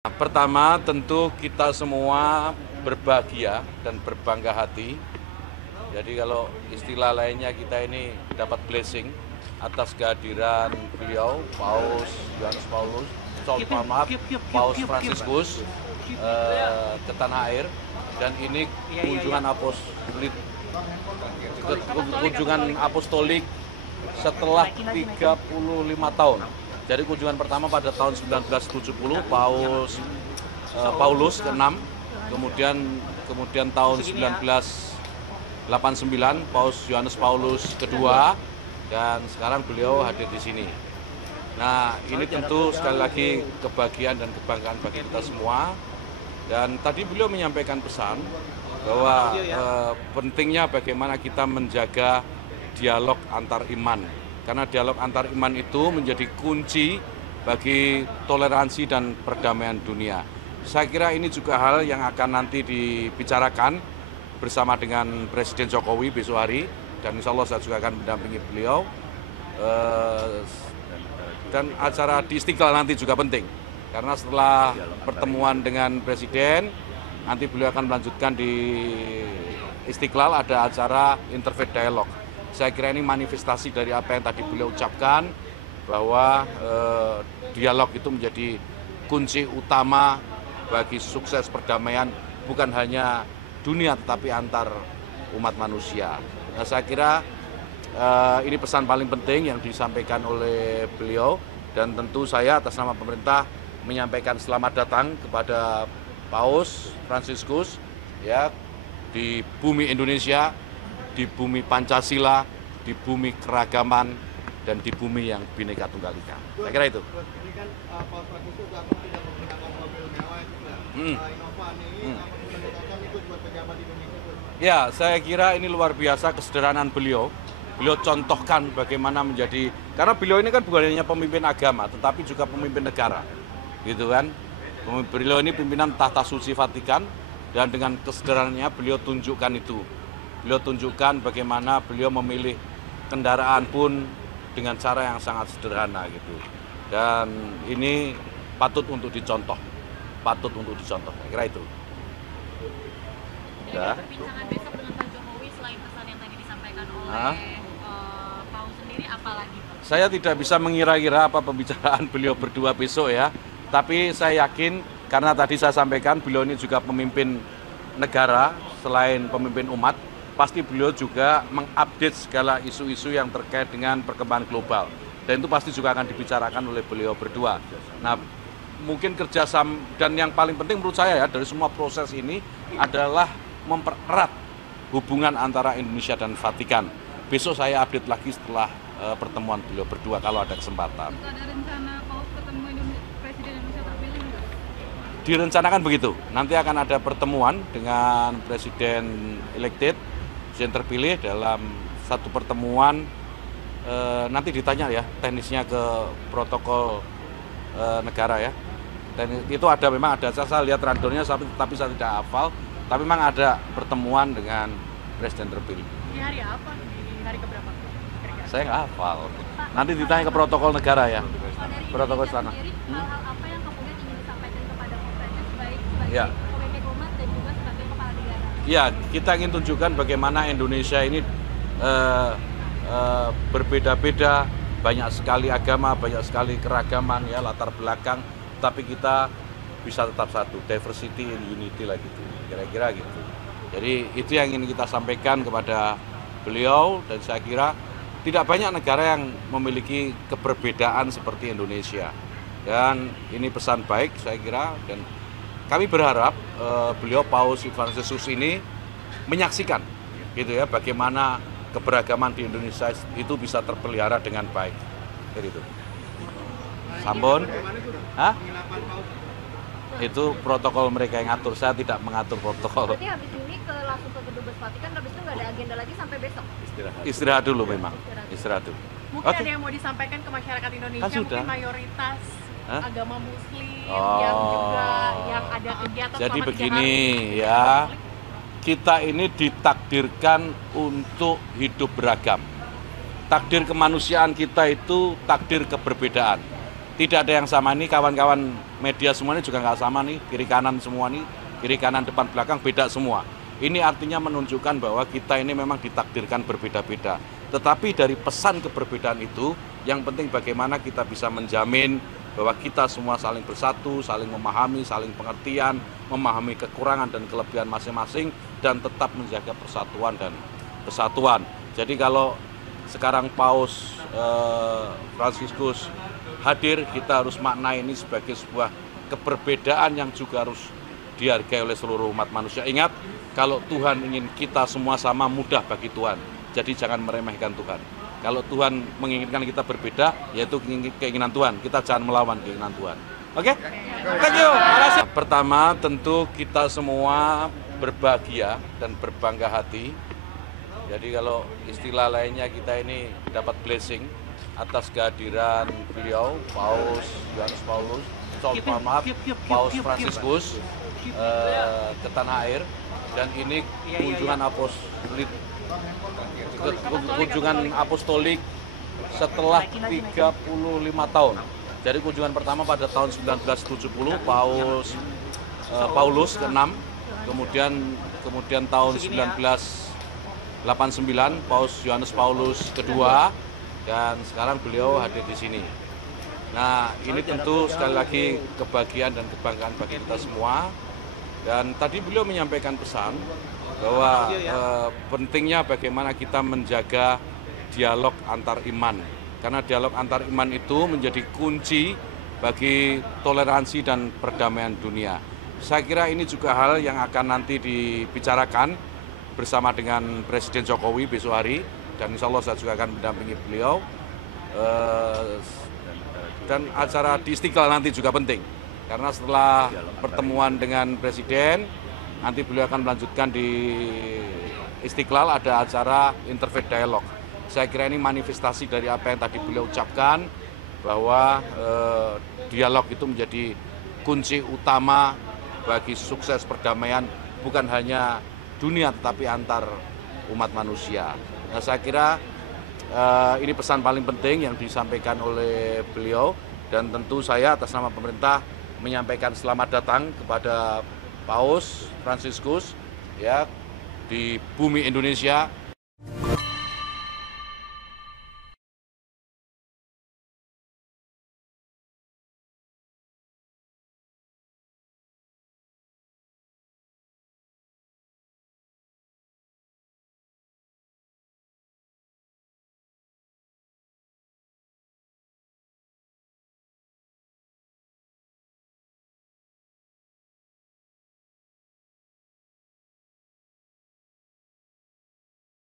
Pertama, tentu kita semua berbahagia dan berbangga hati. Jadi kalau istilah lainnya kita ini dapat blessing atas kehadiran beliau, Paus Yohanes Paulus, Paus Fransiskus ke tanah air, dan ini kunjungan apostolik setelah 35 tahun. Jadi kunjungan pertama pada tahun 1970 Paulus ke-6, kemudian tahun 1989 Paus Yohanes Paulus kedua, dan sekarang beliau hadir di sini. Nah, ini tentu sekali lagi kebahagiaan dan kebanggaan bagi kita semua. Dan tadi beliau menyampaikan pesan bahwa pentingnya bagaimana kita menjaga dialog antar iman. Karena dialog antar iman itu menjadi kunci bagi toleransi dan perdamaian dunia. Saya kira ini juga hal yang akan nanti dibicarakan bersama dengan Presiden Jokowi besok hari, dan insya Allah saya juga akan mendampingi beliau. Dan acara di Istiqlal nanti juga penting, karena setelah pertemuan dengan Presiden, nanti beliau akan melanjutkan di Istiqlal ada acara interfaith dialog. Saya kira ini manifestasi dari apa yang tadi beliau ucapkan, bahwa dialog itu menjadi kunci utama bagi sukses perdamaian, bukan hanya dunia tetapi antar umat manusia. Nah, saya kira ini pesan paling penting yang disampaikan oleh beliau, dan tentu saya atas nama pemerintah menyampaikan selamat datang kepada Paus Fransiskus ya, di bumi Indonesia, di bumi Pancasila, di bumi keragaman, dan di bumi yang Bhinneka Tunggal Ika. Saya kira itu. Ini kan Paus Fransiskus tidak menggunakan mobil mewah juga. Innova ini mendatangkan itu buat pejabat Indonesia. Ya, saya kira ini luar biasa kesederhanaan beliau. Beliau contohkan bagaimana menjadi, karena beliau ini kan bukan hanya pemimpin agama, tetapi juga pemimpin negara, gitu kan. Beliau ini pimpinan tahta suci Vatikan, dan dengan kesederhanaannya beliau tunjukkan itu. Beliau tunjukkan bagaimana beliau memilih kendaraan pun dengan cara yang sangat sederhana gitu. Dan ini patut untuk dicontoh. Saya kira itu. Ya. Perbincangan besok dengan Pak Jokowi selain pesan yang tadi disampaikan oleh Paus sendiri, apa lagi? Saya tidak bisa mengira-ngira apa pembicaraan beliau berdua besok ya. Tapi saya yakin, karena tadi saya sampaikan beliau ini juga pemimpin negara selain pemimpin umat. Pasti beliau juga mengupdate segala isu-isu yang terkait dengan perkembangan global. Dan itu pasti juga akan dibicarakan oleh beliau berdua. Nah, mungkin kerjasama, dan yang paling penting menurut saya ya dari semua proses ini adalah mempererat hubungan antara Indonesia dan Vatikan. Besok saya update lagi setelah pertemuan beliau berdua kalau ada kesempatan. Ada rencana Paus ketemu Presiden Indonesia terpilih nggak? Direncanakan begitu. Nanti akan ada pertemuan dengan Presiden elected, Presiden terpilih dalam satu pertemuan. Nanti ditanya ya teknisnya ke protokol negara ya. Dan itu memang ada, saya lihat randornya tapi saya tidak hafal, tapi memang ada pertemuan dengan Presiden terpilih. Di hari apa? Di hari keberapa? Saya nggak hafal. Nanti ditanya ke protokol negara ya. Protokol istana. Hal-hal apa yang kemudian ingin disampaikan kepada Presiden sebagai Ya. pemimpin umat dan juga sebagai kepala negara? Ya, kita ingin tunjukkan bagaimana Indonesia ini berbeda-beda, banyak sekali agama, banyak sekali keragaman ya, latar belakang, tapi kita bisa tetap satu, diversity in unity lah gitu, kira-kira gitu. Jadi itu yang ingin kita sampaikan kepada beliau, dan saya kira tidak banyak negara yang memiliki keberbedaan seperti Indonesia. Dan ini pesan baik saya kira, dan kami berharap beliau Paus Fransiskus ini menyaksikan gitu ya, bagaimana keberagaman di Indonesia itu bisa terpelihara dengan baik. Jadi itu. Sampun? Hah? Itu protokol mereka yang ngatur, saya tidak mengatur protokol. Berarti habis ini langsung ke Gedung Vatikan, habis itu nggak ada agenda lagi sampai besok? Istirahat dulu memang. Istirahat dulu. Mungkin ada yang mau disampaikan ke masyarakat Indonesia, Kan sudah. mungkin mayoritas agama Muslim Oh. yang ada kegiatan Jadi selama 3 begini hari. ya, kita ini ditakdirkan untuk hidup beragam. Takdir kemanusiaan kita itu takdir keberbedaan. tidak ada yang sama nih, kawan-kawan media semua ini juga nggak sama nih, kiri kanan semua nih, kiri kanan depan belakang beda semua. Ini artinya menunjukkan bahwa kita ini memang ditakdirkan berbeda-beda. Tetapi dari pesan keberbedaan itu, yang penting bagaimana kita bisa menjamin bahwa kita semua saling bersatu, saling memahami, saling pengertian, memahami kekurangan dan kelebihan masing-masing, dan tetap menjaga persatuan dan kesatuan. Jadi kalau sekarang Paus Fransiskus hadir, kita harus maknai ini sebagai sebuah keberbedaan yang juga harus dihargai oleh seluruh umat manusia. Ingat, kalau Tuhan ingin kita semua sama, mudah bagi Tuhan. Jadi jangan meremehkan Tuhan. Kalau Tuhan menginginkan kita berbeda, yaitu keinginan Tuhan. Kita jangan melawan keinginan Tuhan. Oke? Thank you. Makasih. Pertama, tentu kita semua berbahagia dan berbangga hati. Jadi kalau istilah lainnya, kita ini dapat blessing atas kehadiran beliau, Paus Yohanes Paulus, Paus Fransiskus ke tanah air. Dan ini kunjungan apostolik setelah 35 tahun. Jadi kunjungan pertama pada tahun 1970 Paulus ke-6, kemudian tahun 1989 Paus Yohanes Paulus kedua, dan sekarang beliau hadir di sini. Nah, ini tentu sekali lagi kebahagiaan dan kebanggaan bagi kita semua. Dan tadi beliau menyampaikan pesan bahwa pentingnya bagaimana kita menjaga dialog antar iman. Karena dialog antar iman itu menjadi kunci bagi toleransi dan perdamaian dunia. Saya kira ini juga hal yang akan nanti dibicarakan bersama dengan Presiden Jokowi besok hari. Dan insya Allah saya juga akan mendampingi beliau. Dan acara di Istiqlal nanti juga penting. Karena setelah pertemuan dengan Presiden, nanti beliau akan melanjutkan di Istiqlal, ada acara interfaith dialog. Saya kira ini manifestasi dari apa yang tadi beliau ucapkan, bahwa dialog itu menjadi kunci utama bagi sukses perdamaian, bukan hanya dunia tetapi antar umat manusia. Nah, saya kira ini pesan paling penting yang disampaikan oleh beliau, dan tentu saya atas nama pemerintah menyampaikan selamat datang kepada Paus Fransiskus ya di bumi Indonesia,